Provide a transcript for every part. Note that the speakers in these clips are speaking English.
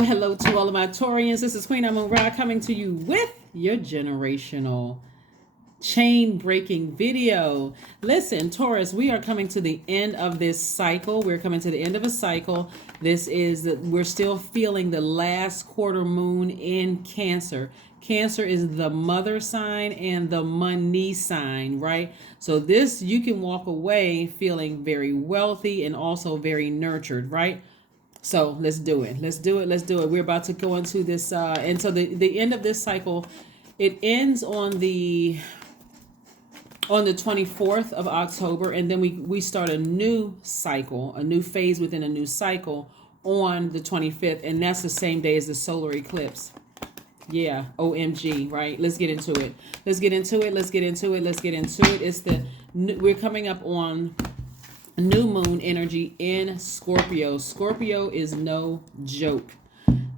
Hello to all of my Taurians. This is Queen Amun Ra coming to you with your generational chain breaking video. Listen, Taurus, we are coming to the end of this cycle. We're coming to the end of a cycle. We're still feeling the last quarter moon in Cancer. Cancer is the mother sign and the money sign, right? So you can walk away feeling very wealthy and also very nurtured, right? So let's do it. We're about to go into this, and so the end of this cycle, it ends on the 24th of October, and then we start a new cycle, a new phase within a new cycle on the 25th, and that's the same day as the solar eclipse. Yeah, OMG, right? Let's get into it. We're coming up on new moon energy in Scorpio. Scorpio is no joke.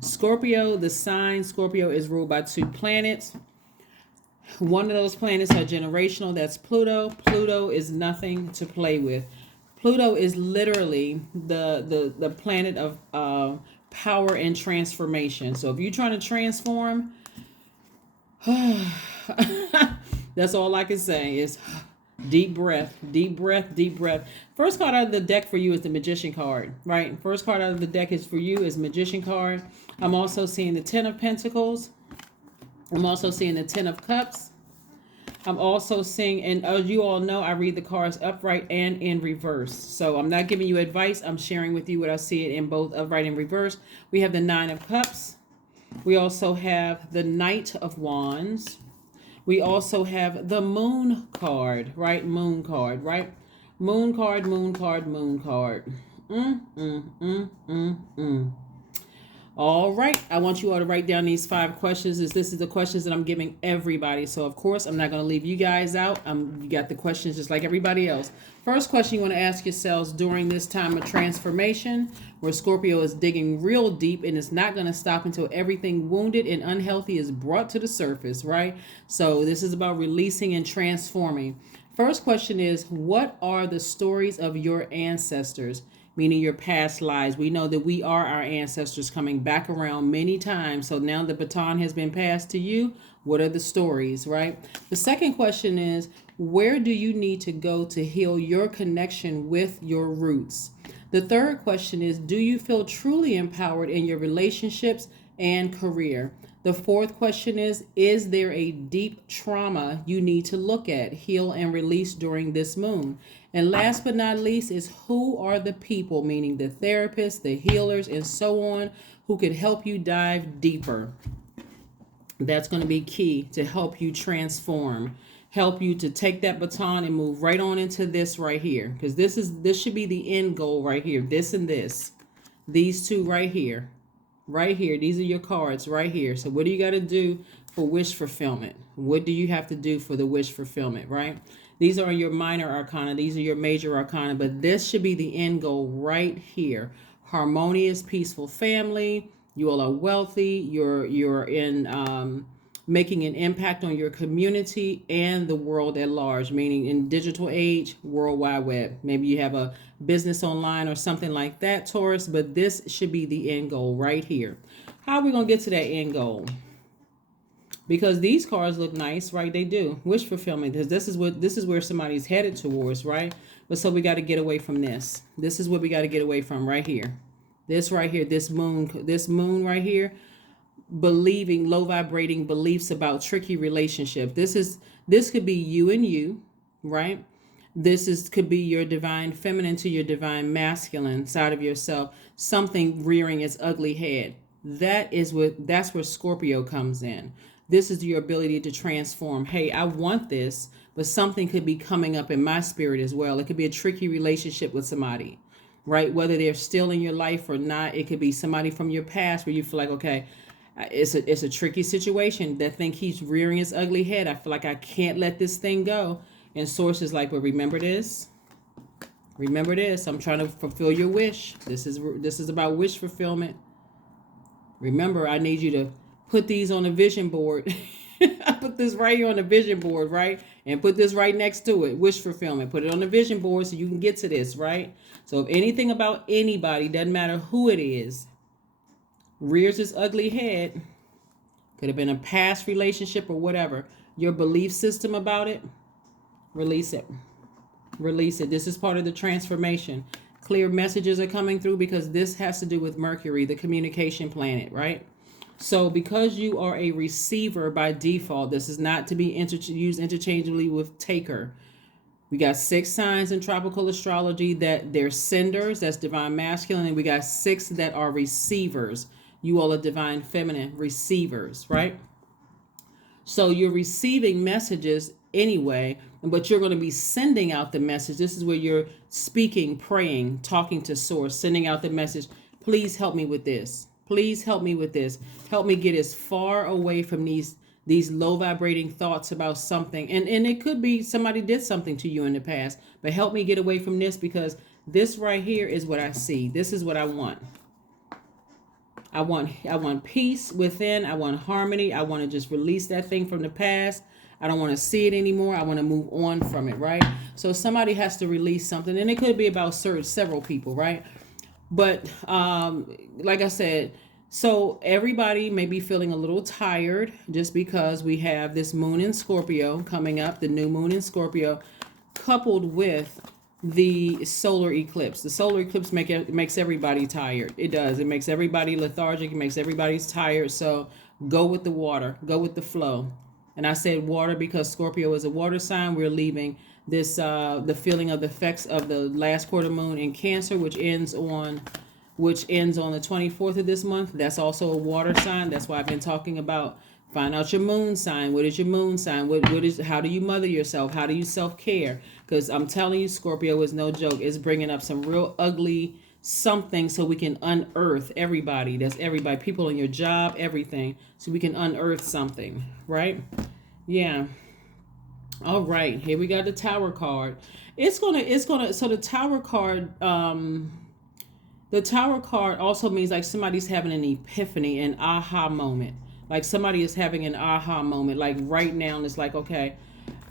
The sign Scorpio is ruled by two planets. One of those planets are generational. That's Pluto. Pluto is nothing to play with. Pluto is literally the planet of power and transformation. So if you're trying to transform, that's all I can say is deep breath. First card out of the deck for you is the Magician card, right? First card out of the deck is for you is Magician card. I'm also seeing the Ten of Pentacles. I'm also seeing the Ten of Cups. I'm also seeing, and as you all know, I read the cards upright and in reverse. So I'm not giving you advice. I'm sharing with you what I see it in both upright and reverse. We have the Nine of Cups. We also have the Knight of Wands. We also have the Moon card, right? Moon card. All right, I want you all to write down these 5 questions. This is the questions that I'm giving everybody. So, of course, I'm not going to leave you guys out. You got the questions just like everybody else. First question you want to ask yourselves during this time of transformation, where Scorpio is digging real deep and it's not going to stop until everything wounded and unhealthy is brought to the surface, right? So this is about releasing and transforming. First question is, what are the stories of your ancestors? Meaning your past lives. We know that we are our ancestors coming back around many times. So now the baton has been passed to you. What are the stories, right? The second question is, where do you need to go to heal your connection with your roots? The third question is, do you feel truly empowered in your relationships and career? The fourth question is there a deep trauma you need to look at, heal, and release during this moon? And last but not least is, who are the people, meaning the therapists, the healers, and so on, who could help you dive deeper? That's going to be key to help you transform, help you to take that baton and move right on into this right here. Because this should be the end goal right here. This and this. These two right here. Right here. These are your cards right here. So what do you got to do for wish fulfillment? What do you have to do for the wish fulfillment, right? These are your minor arcana. These are your major arcana. But this should be the end goal right here. Harmonious, peaceful family. You all are wealthy. You're in making an impact on your community and the world at large, meaning in digital age, World Wide Web. Maybe you have a business online or something like that, Taurus, but this should be the end goal right here. How are we going to get to that end goal? Because these cards look nice, right? They do. Wish fulfillment, because this is where somebody's headed towards, right? But so we got to get away from this. This is what we got to get away from right here. This right here, this moon right here. Believing low vibrating beliefs about tricky relationship. This could be you and you, right? Could be your divine feminine to your divine masculine side of yourself, something rearing its ugly head. That's where Scorpio comes in. This is your ability to transform. Hey, I want this, but something could be coming up in my spirit as well. It could be a tricky relationship with somebody, right? Whether they're still in your life or not, it could be somebody from your past where you feel like, okay, it's a tricky situation. That think he's rearing his ugly head. I feel like I can't let this thing go. And Source is like, well, remember this. I'm trying to fulfill your wish. This is about wish fulfillment. Remember, I need you to put these on a vision board. I put this right here on the vision board, right? And put this right next to it. Wish fulfillment. Put it on the vision board so you can get to this, right? So if anything about anybody, doesn't matter who it is, rears its ugly head, could have been a past relationship or whatever, your belief system about it, release it. Release it. This is part of the transformation. Clear messages are coming through because this has to do with Mercury, the communication planet, right? So because you are a receiver by default, this is not to be used interchangeably with taker. We got 6 signs in tropical astrology that they're senders, that's divine masculine, and we got 6 that are receivers. You all are divine feminine receivers, right? So you're receiving messages anyway, but you're going to be sending out the message. This is where you're speaking, praying, talking to source, sending out the message. Please help me with this. Please help me with this. Help me get as far away from these low vibrating thoughts about something. And it could be somebody did something to you in the past, but help me get away from this, because this right here is what I see. This is what I want. I want peace within. I want harmony. I want to just release that thing from the past. I don't want to see it anymore. I want to move on from it, right? So somebody has to release something, and it could be about several people, right? But like I said, so everybody may be feeling a little tired just because we have this moon in Scorpio coming up, the new moon in Scorpio, coupled with the solar eclipse. The solar eclipse makes everybody tired. It does. It makes everybody lethargic. It makes everybody tired. So go with the water. Go with the flow. And I said water because Scorpio is a water sign. We're leaving this the feeling of the effects of the last quarter moon in Cancer, which ends on the 24th of this month. That's also a water sign. That's why I've been talking about find out your moon sign. What is your moon sign? How do you mother yourself? How do you self-care? Because I'm telling you, Scorpio is no joke. It's bringing up some real ugly something so we can unearth everybody. That's everybody, people in your job, everything. So we can unearth something, right? Yeah. All right. Here we got the Tower card. So the Tower card also means like somebody's having an epiphany, an aha moment. Like somebody is having an aha moment, like right now, and it's like, okay,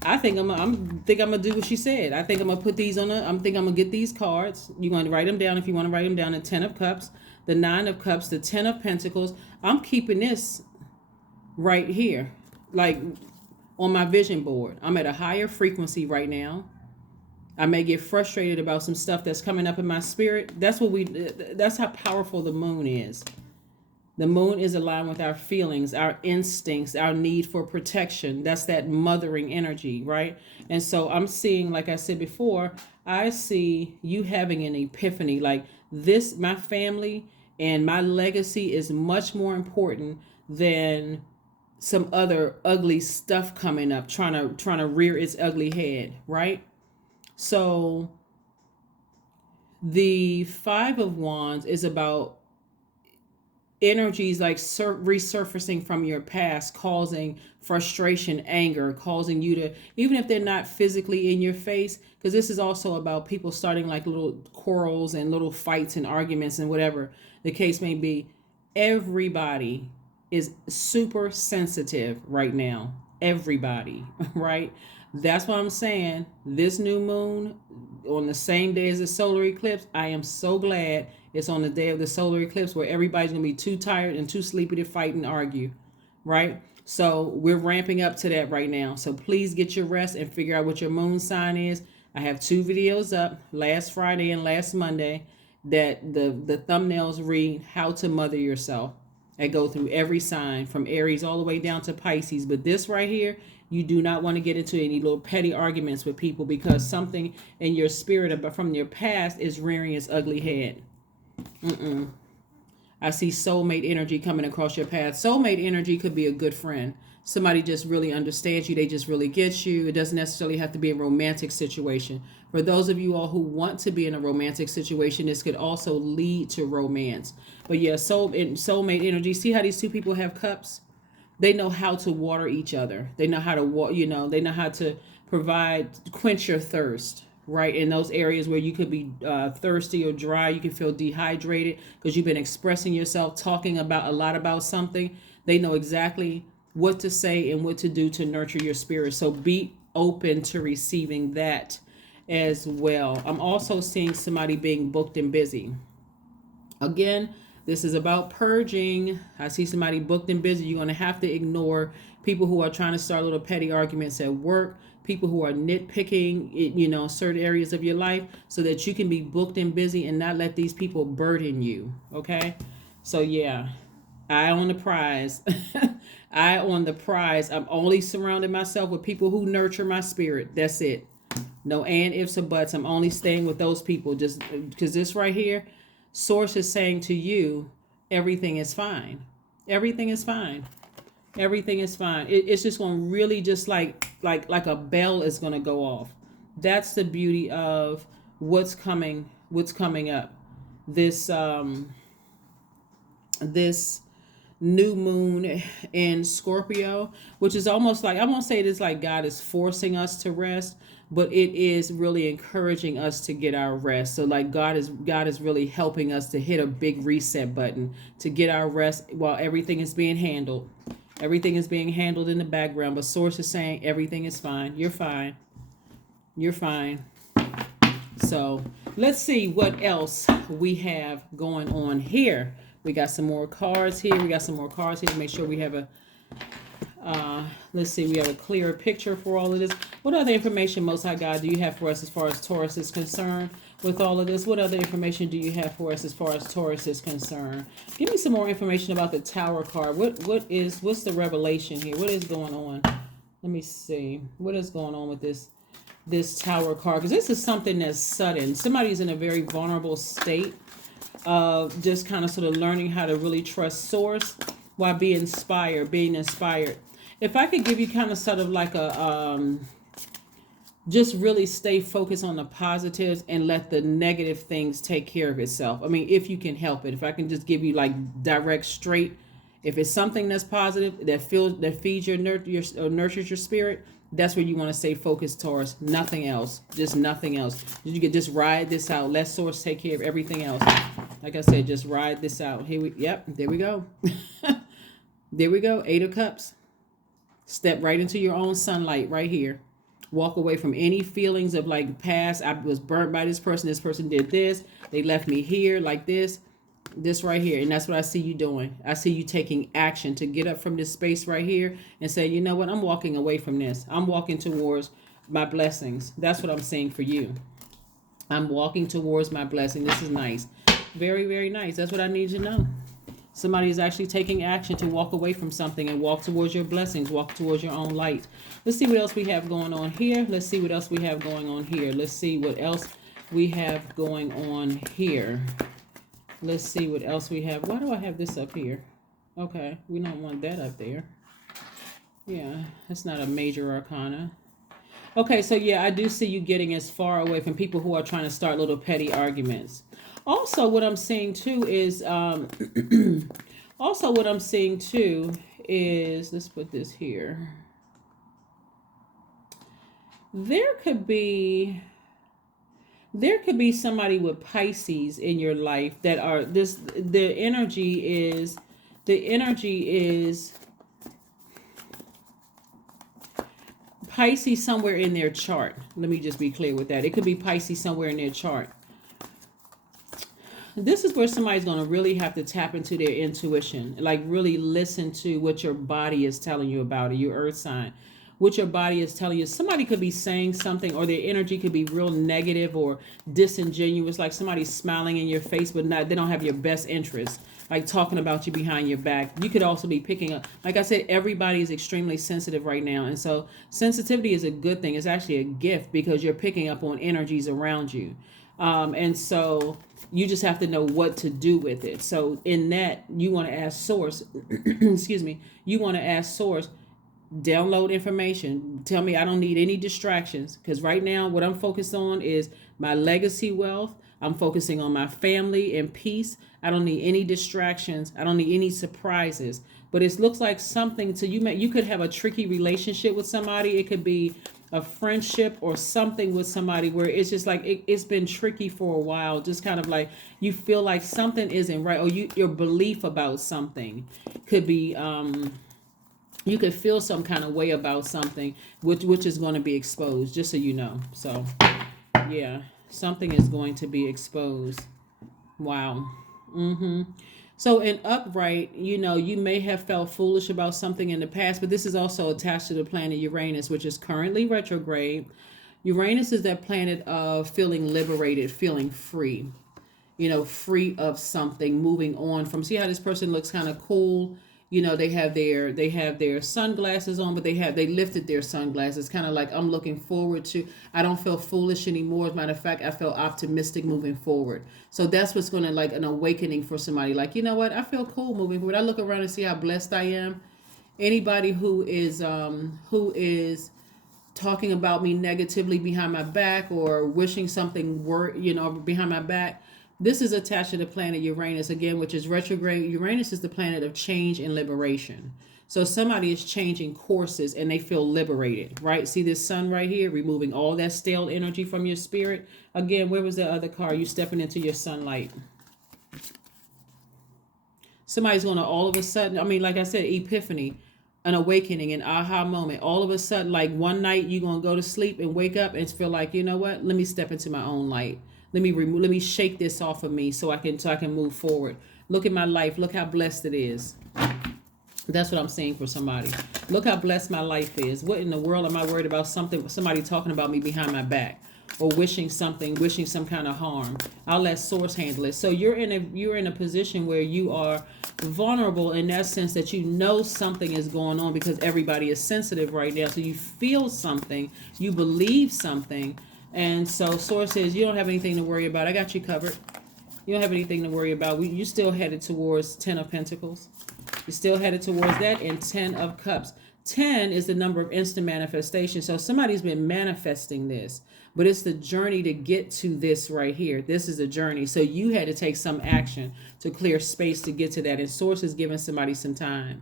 I think I'm gonna do what she said. I think I'm gonna put these on. I'm gonna get these cards. You're going to write them down if you want to write them down. The 10 of Cups, the 9 of Cups, the 10 of Pentacles. I'm keeping this right here, like on my vision board. I'm at a higher frequency right now. I may get frustrated about some stuff that's coming up in my spirit. That's how powerful the moon is. The moon is aligned with our feelings, our instincts, our need for protection. That's that mothering energy, right? And so I'm seeing, like I said before, I see you having an epiphany. Like this, my family and my legacy is much more important than some other ugly stuff coming up, trying to rear its ugly head, right? So the 5 of Wands is about energies like resurfacing from your past, causing frustration, anger, causing you to, even if they're not physically in your face, because this is also about people starting like little quarrels and little fights and arguments and whatever the case may be. Everybody is super sensitive right now. Everybody, right? That's what I'm saying. This new moon on the same day as the solar eclipse, I am so glad it's on the day of the solar eclipse where everybody's going to be too tired and too sleepy to fight and argue, right? So we're ramping up to that right now. So please get your rest and figure out what your moon sign is. I have 2 videos up, last Friday and last Monday, that the thumbnails read how to mother yourself. I go through every sign from Aries all the way down to Pisces. But this right here, you do not want to get into any little petty arguments with people because something in your spirit from your past is rearing its ugly head. I see soulmate energy coming across your path. Soulmate energy could be a good friend. Somebody just really understands you. They just really get you. It doesn't necessarily have to be a romantic situation. For those of you all who want to be in a romantic situation, this could also lead to romance. But yeah, soulmate energy. See how these 2 people have cups? They know how to water each other. They know how to they know how to quench your thirst, right? In those areas where you could be thirsty or dry, you can feel dehydrated because you've been expressing yourself, talking about a lot about something. They know exactly what to say and what to do to nurture your spirit. So be open to receiving that as well. I'm also seeing somebody being booked and busy. Again, This is about purging. I see somebody booked and busy. You're going to have to ignore people who are trying to start little petty arguments at work, people who are nitpicking, certain areas of your life, so that you can be booked and busy and not let these people burden you. Okay? So yeah, eye on the prize. Eye on the prize. I'm only surrounding myself with people who nurture my spirit. That's it. No and, ifs, or buts. I'm only staying with those people just because this right here, Source is saying to you, everything is fine. Everything is fine. Everything is fine. It's just going to really just like a bell is going to go off. That's the beauty of what's coming up. This new moon in Scorpio, which is almost like, I won't say it is like God is forcing us to rest, but it is really encouraging us to get our rest. So like God is really helping us to hit a big reset button to get our rest while everything is being handled. Everything is being handled in the background, but Source is saying everything is fine. You're fine. You're fine. So let's see what else we have going on here. We got some more cards here. To make sure we have a, let's see, we have a clearer picture for all of this. What other information, Most High God, do you have for us as far as Taurus is concerned with all of this? What other information do you have for us as far as Taurus is concerned? Give me some more information about the Tower card. What's the revelation here? What is going on? Let me see. What is going on with this Tower card? Because this is something that's sudden. Somebody's in a very vulnerable state of just kind of sort of learning how to really trust Source while being inspired. If I could give you kind of sort of like a just really stay focused on the positives and let the negative things take care of itself. I mean, if you can help it. If I can just give you like direct, straight, if it's something that's positive, that feeds or nurtures your spirit, that's where you want to stay focused, Taurus. Nothing else. Just nothing else. You can just ride this out. Let Source take care of everything else. Like I said, just ride this out. There we go. There we go. 8 of Cups. Step right into your own sunlight right here. Walk away from any feelings of like past. I was burnt by this person. This person did this. They left me here like this. This right here. And that's what I see you doing. I see you taking action to get up from this space right here and say, you know what? I'm walking away from this. I'm walking towards my blessings. That's what I'm saying for you. I'm walking towards my blessing. This is nice. Very, very nice. That's what I need you to know. Somebody is actually taking action to walk away from something and walk towards your blessings, walk towards your own light. Let's see what else we have going on here. Let's see what else we have going on here. Let's see what else we have going on here. Let's see what else we have. Why do I have this up here? Okay, we don't want that up there. Yeah, that's not a major arcana. Okay, so yeah, I do see you getting as far away from people who are trying to start little petty arguments. Also, what I'm seeing too is, let's put this here. There could be somebody with Pisces in your life that are the energy is Pisces somewhere in their chart. Let me just be clear with that. It could be Pisces somewhere in their chart. This is where somebody's going to really have to tap into their intuition, like really listen to what your body is telling you about it, your earth sign. What your body is telling you. Somebody could be saying something, or their energy could be real negative or disingenuous, like somebody's smiling in your face, but they don't have your best interest, like talking about you behind your back. You could also be picking up, like I said, everybody is extremely sensitive right now. And so sensitivity is a good thing. It's actually a gift because you're picking up on energies around you. And so you just have to know what to do with it. So in that, you want to ask Source, excuse me, you want to ask Source, download information. Tell me I don't need any distractions, because right now what I'm focused on is my legacy wealth. I'm focusing on my family and peace. I don't need any distractions. I don't need any surprises. But it looks like something to you. You could have a tricky relationship with somebody. It could be a friendship or something with somebody where it's just like it's been tricky for a while. Just kind of like you feel like something isn't right, or your belief about something could be you could feel some kind of way about something, which is going to be exposed, just so you know. So, yeah, something is going to be exposed. Wow. So in upright, you may have felt foolish about something in the past, but this is also attached to the planet Uranus, which is currently retrograde. Uranus is that planet of feeling liberated, feeling free, free of something, moving on from. See how this person looks kind of cool. They have their sunglasses on, but they lifted their sunglasses, kind of like, I'm looking forward to. I don't feel foolish anymore. As a matter of fact, I feel optimistic moving forward. So that's what's going to, like, an awakening for somebody. Like, you know what? I feel cool moving forward. I look around and see how blessed I am. Anybody who is talking about me negatively behind my back, or wishing something behind my back. This is attached to the planet Uranus again, which is retrograde. Uranus is the planet of change and liberation. So somebody is changing courses and they feel liberated, right? See this sun right here, removing all that stale energy from your spirit. Again, where was the other card? You stepping into your sunlight. Somebody's going to all of a sudden, like I said, epiphany, an awakening, an aha moment. All of a sudden, like one night, you're going to go to sleep and wake up and feel like, you know what? Let me step into my own light. Let me shake this off of me so I can move forward. Look at my life. Look how blessed it is. That's what I'm saying for somebody. Look how blessed my life is. What in the world am I worried about somebody talking about me behind my back, or wishing some kind of harm? I'll let source handle it. So you're in a position where you are vulnerable in that sense, that something is going on, because everybody is sensitive right now. So you feel something, you believe something. And so source says, you don't have anything to worry about. I got you covered. You don't have anything to worry about. You're still headed towards 10 of Pentacles. You're still headed towards that, and 10 of Cups. 10 is the number of instant manifestation. So somebody's been manifesting this, but it's the journey to get to this right here. This is a journey. So you had to take some action to clear space to get to that. And source is giving somebody some time.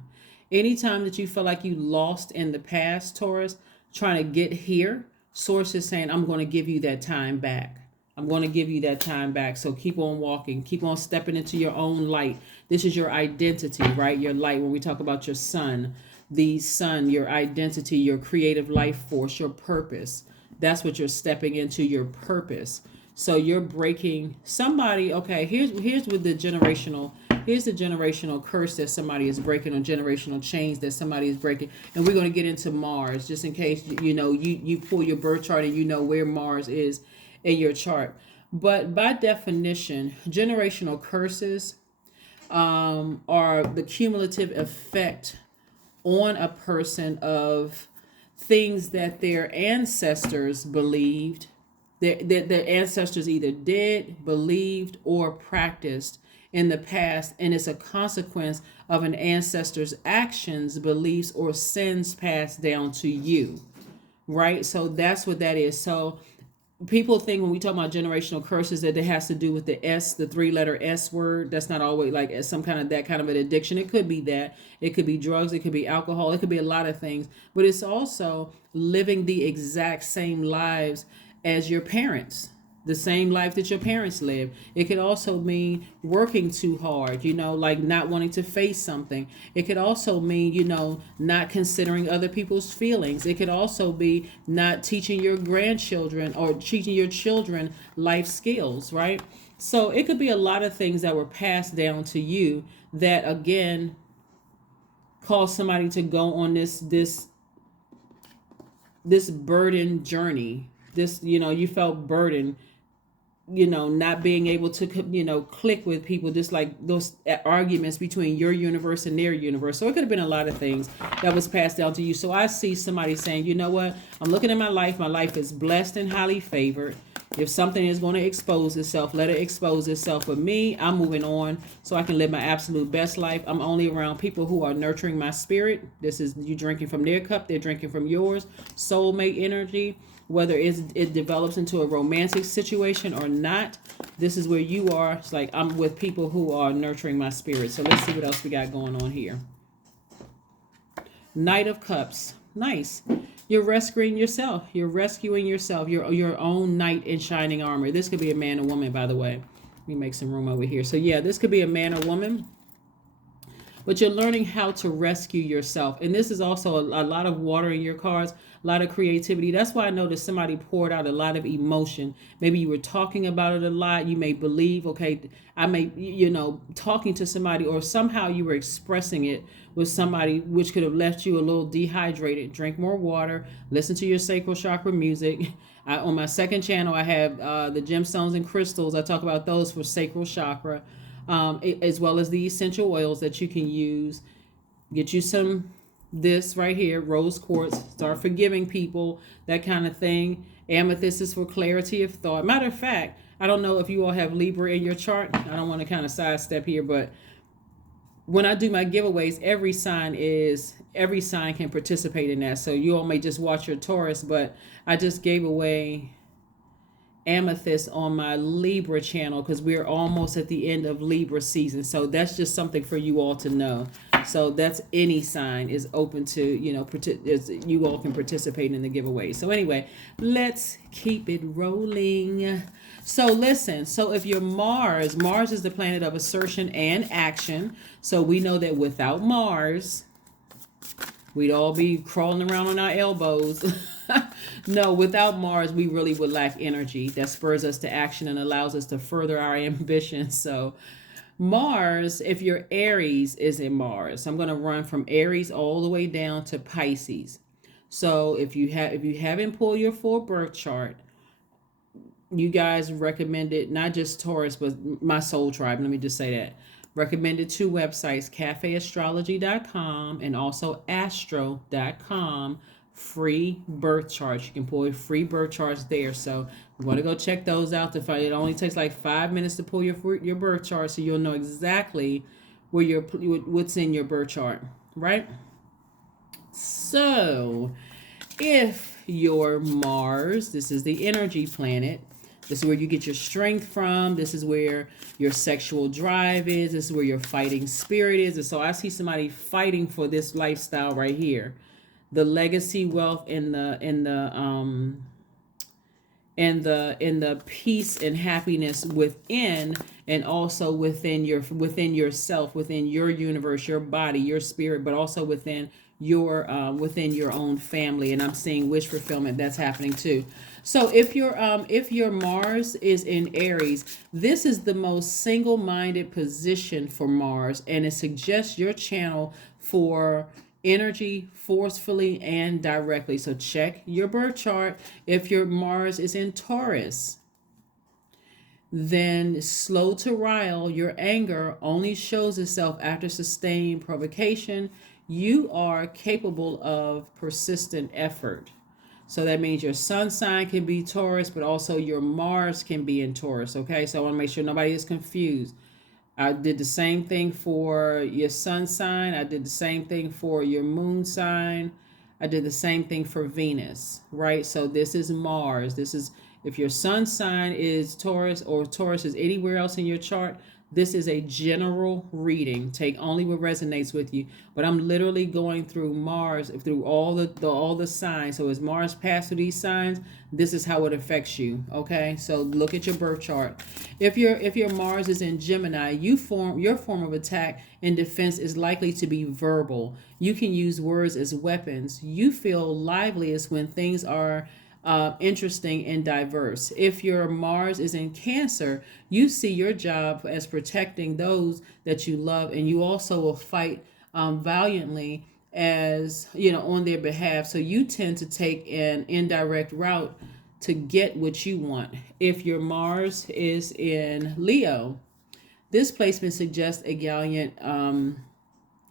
Anytime that you feel like you lost in the past, Taurus, trying to get here, source is saying, I'm going to give you that time back. I'm going to give you that time back. So keep on walking. Keep on stepping into your own light. This is your identity, right? Your light. When we talk about your sun, the sun, your identity, your creative life force, your purpose. That's what you're stepping into, your purpose. So you're breaking somebody. Okay, here's with the generational. Here's the generational curse that somebody is breaking, or generational chains that somebody is breaking. And we're going to get into Mars, just in case you pull your birth chart and you know where Mars is in your chart. But by definition, generational curses are the cumulative effect on a person of things that their ancestors believed, that their ancestors either did, believed, or practiced in the past, and it's a consequence of an ancestor's actions, beliefs, or sins passed down to you, right? So that's what that is. So people think when we talk about generational curses that it has to do with the S, the 3-letter S word. That's not always like some kind of that kind of an addiction. It could be that. It could be drugs. It could be alcohol. It could be a lot of things. But it's also living the exact same lives as your parents. The same life that your parents live. It could also mean working too hard, like not wanting to face something. It could also mean, not considering other people's feelings. It could also be not teaching your grandchildren or teaching your children life skills, right? So it could be a lot of things that were passed down to you that, again, cause somebody to go on this burden journey. You felt burdened, not being able to, click with people, just like those arguments between your universe and their universe. So it could have been a lot of things that was passed down to you. So I see somebody saying, you know what? I'm looking at my life is blessed and highly favored. If something is going to expose itself, let it expose itself. For me, I'm moving on so I can live my absolute best life. I'm only around people who are nurturing my spirit. This is you drinking from their cup, they're drinking from yours. Soulmate energy. Whether it develops into a romantic situation or not, this is where you are. It's like I'm with people who are nurturing my spirit. So let's see what else we got going on here. Knight of Cups. Nice. You're rescuing yourself. You're rescuing yourself. Your own knight in shining armor. This could be a man or woman, by the way. Let me make some room over here. So yeah, this could be a man or woman. but you're learning how to rescue yourself. And this is also a lot of water in your cards, a lot of creativity. That's why I noticed somebody poured out a lot of emotion. Maybe you were talking about it a lot. You may believe, okay, I may, talking to somebody, or somehow you were expressing it with somebody, which could have left you a little dehydrated. Drink more water, listen to your sacral chakra music. On my second channel, I have the gemstones and crystals. I talk about those for sacral chakra, as well as the essential oils that you can use. Get you some this right here, rose quartz. Start forgiving people, that kind of thing. Amethyst is for clarity of thought. Matter of fact, I don't know if you all have Libra in your chart. I don't want to kind of sidestep here, but when I do my giveaways, every sign can participate in that. So you all may just watch your Taurus, but I just gave away amethyst on my Libra channel because we're almost at the end of Libra season. So that's just something for you all to know. So that's any sign is open to, you all can participate in the giveaway. So anyway, let's keep it rolling. So listen, so if your Mars is the planet of assertion and action. So we know that without Mars, we'd all be crawling around on our elbows. No, without Mars, we really would lack energy that spurs us to action and allows us to further our ambitions. So Mars, if your Aries is in Mars, I'm going to run from Aries all the way down to Pisces. So if you haven't pulled your full birth chart, you guys recommended not just Taurus, but my soul tribe. Let me just say that. Recommended 2 websites, cafeastrology.com and also astro.com. Free birth charts. You can pull your free birth charts there. So you want to go check those out to find. It only takes like 5 minutes to pull your birth chart, so you'll know exactly what's in your birth chart, right? So if your Mars, this is the energy planet. This is where you get your strength from. This is where your sexual drive is. This is where your fighting spirit is. And so I see somebody fighting for this lifestyle right here. The legacy wealth and the peace and happiness within, and also within yourself, within your universe, your body, your spirit, but also within your own family. And I'm seeing wish fulfillment that's happening too. So if your Mars is in Aries, this is the most single-minded position for Mars, and it suggests your channel for energy forcefully and directly. So check your birth chart. If your Mars is in Taurus, then slow to rile, your anger only shows itself after sustained provocation. You are capable of persistent effort. So that means your sun sign can be Taurus, but also your Mars can be in Taurus. Okay, so I want to make sure nobody is confused. I did the same thing for your sun sign. I did the same thing for your moon sign. I did the same thing for Venus, right? So this is Mars. This is, if your sun sign is Taurus or Taurus is anywhere else in your chart, this is a general reading. Take only what resonates with you. But I'm literally going through Mars, through all the signs. So as Mars passed through these signs, this is how it affects you. Okay, so look at your birth chart. If your Mars is in Gemini, your form of attack and defense is likely to be verbal. You can use words as weapons. You feel liveliest when things are interesting and diverse. If your Mars is in Cancer, you see your job as protecting those that you love, and you also will fight valiantly as on their behalf. So you tend to take an indirect route to get what you want. If your Mars is in Leo, this placement suggests a gallant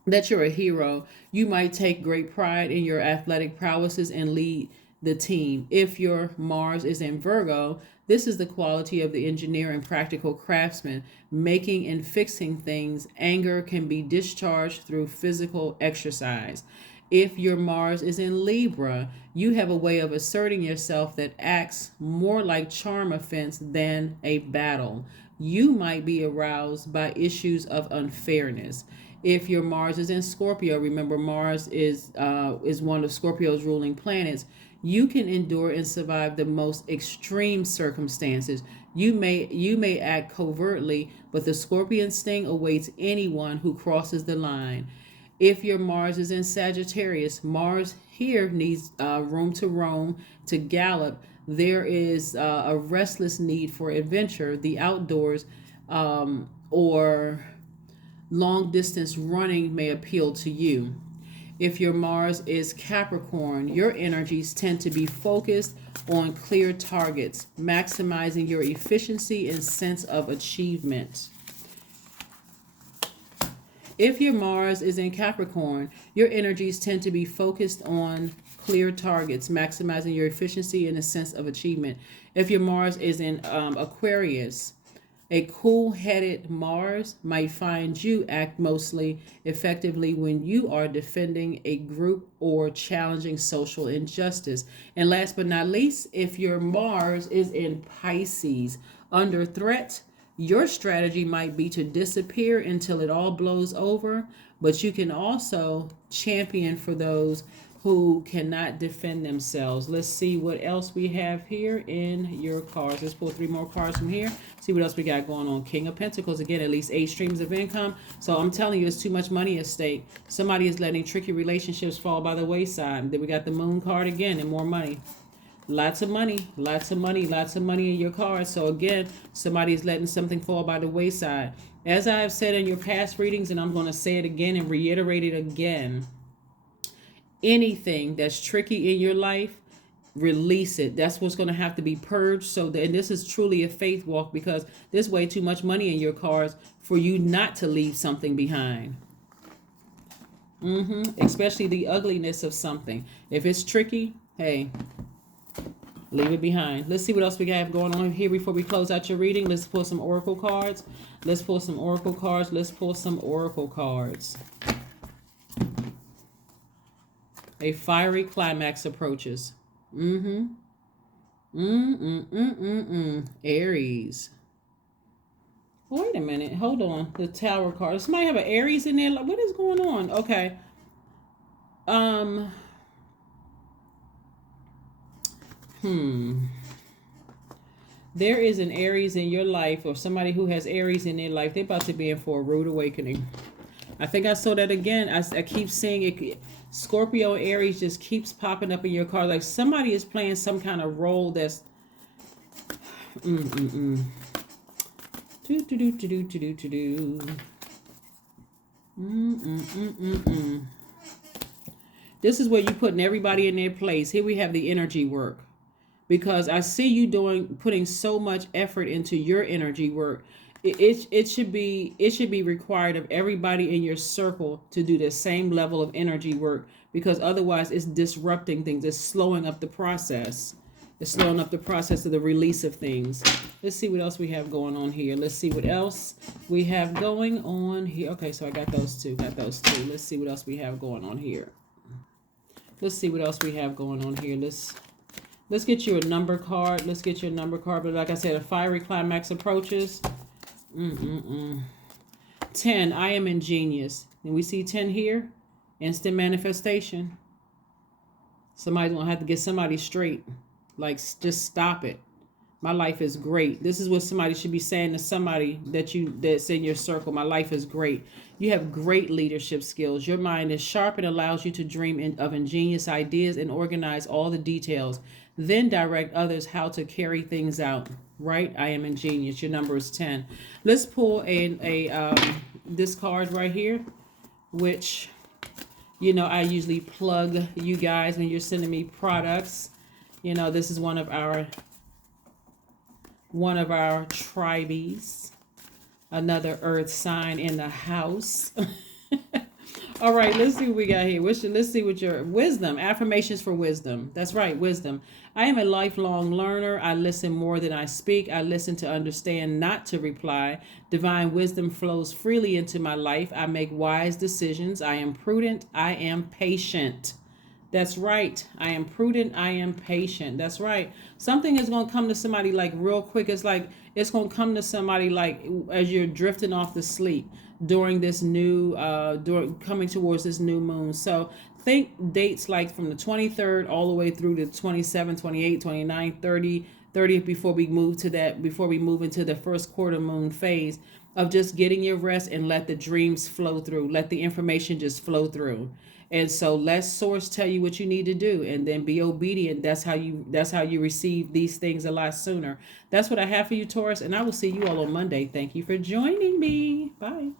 that you're a hero. You might take great pride in your athletic prowesses and lead the team. If your Mars is in Virgo, this is the quality of the engineer and practical craftsman, making and fixing things. Anger can be discharged through physical exercise. If your Mars is in Libra, you have a way of asserting yourself that acts more like charm offense than a battle. You might be aroused by issues of unfairness. If your Mars is in Scorpio, remember Mars is one of Scorpio's ruling planets. You can endure and survive the most extreme circumstances. You may act covertly, but the scorpion sting awaits anyone who crosses the line. If your Mars is in Sagittarius, Mars here needs room to roam, to gallop. There is a restless need for adventure, the outdoors, or long distance running may appeal to you. If your Mars is Capricorn, your energies tend to be focused on clear targets, maximizing your efficiency and sense of achievement. If your Mars is in Capricorn, your energies tend to be focused on clear targets, maximizing your efficiency and a sense of achievement. If your Mars is in Aquarius, a cool-headed Mars might find you act mostly effectively when you are defending a group or challenging social injustice. And last but not least, if your Mars is in Pisces, under threat, your strategy might be to disappear until it all blows over, but you can also champion for those who cannot defend themselves. Let's see what else we have here in your cards. Let's pull 3 more cards from here. See what else we got going on. King of Pentacles, again, at least 8 streams of income. So I'm telling you, it's too much money at stake. Somebody is letting tricky relationships fall by the wayside. Then we got the Moon card again and more money. Lots of money, lots of money, lots of money in your cards. So again, somebody is letting something fall by the wayside. As I have said in your past readings, and I'm going to say it again and reiterate it again, anything that's tricky in your life, release it. That's what's going to have to be purged. And this is truly a faith walk, because there's way too much money in your cards for you not to leave something behind. Especially the ugliness of something. If it's tricky, hey, leave it behind. Let's see what else we have going on here before we close out your reading. Let's pull some oracle cards. Let's pull some oracle cards. Let's pull some oracle cards. A fiery climax approaches. Aries. Wait a minute. Hold on. The Tower card. Does somebody have an Aries in there? What is going on? Okay. There is an Aries in your life, or somebody who has Aries in their life. They're about to be in for a rude awakening. I think I saw that again. I keep seeing it. Scorpio Aries just keeps popping up in your card. Like somebody is playing some kind of role that's This is where you're putting everybody in their place. Here we have the energy work. Because I see you putting so much effort into your energy work. It should be required of everybody in your circle to do the same level of energy work, because otherwise it's disrupting things. It's slowing up the process. It's slowing up the process of the release of things. Let's see what else we have going on here. Let's see what else we have going on here. Okay, so I got those two. Let's see what else we have going on here. Let's get you a number card. But like I said, a fiery climax approaches. 10, I am ingenious. And we see 10 here. Instant manifestation. Somebody's going to have to get somebody straight. Like, just stop it. My life is great. This is what somebody should be saying to somebody that's in your circle. My life is great. You have great leadership skills. Your mind is sharp and allows you to dream of ingenious ideas and organize all the details. Then direct others how to carry things out. Right? I am ingenious. Your number is 10. Let's pull this card right here, which, I usually plug you guys when you're sending me products. This is one of our tribees, another earth sign in the house. All right, let's see what we got here. Let's see what your wisdom, affirmations for wisdom. That's right, wisdom. I am a lifelong learner. I listen more than I speak. I listen to understand, not to reply. Divine wisdom flows freely into my life. I make wise decisions. I am prudent. I am patient. That's right. I am prudent. I am patient. That's right. Something is going to come to somebody like real quick. It's going to come to somebody like as you're drifting off to sleep during this coming towards this new moon. So think dates like from the 23rd all the way through the 27, 28, 29, 30, 30th, before we move into the first quarter moon phase of just getting your rest and let the dreams flow through. Let the information just flow through. And so let source tell you what you need to do, and then be obedient. That's how you receive these things a lot sooner. That's what I have for you, Taurus, and I will see you all on Monday. Thank you for joining me. Bye.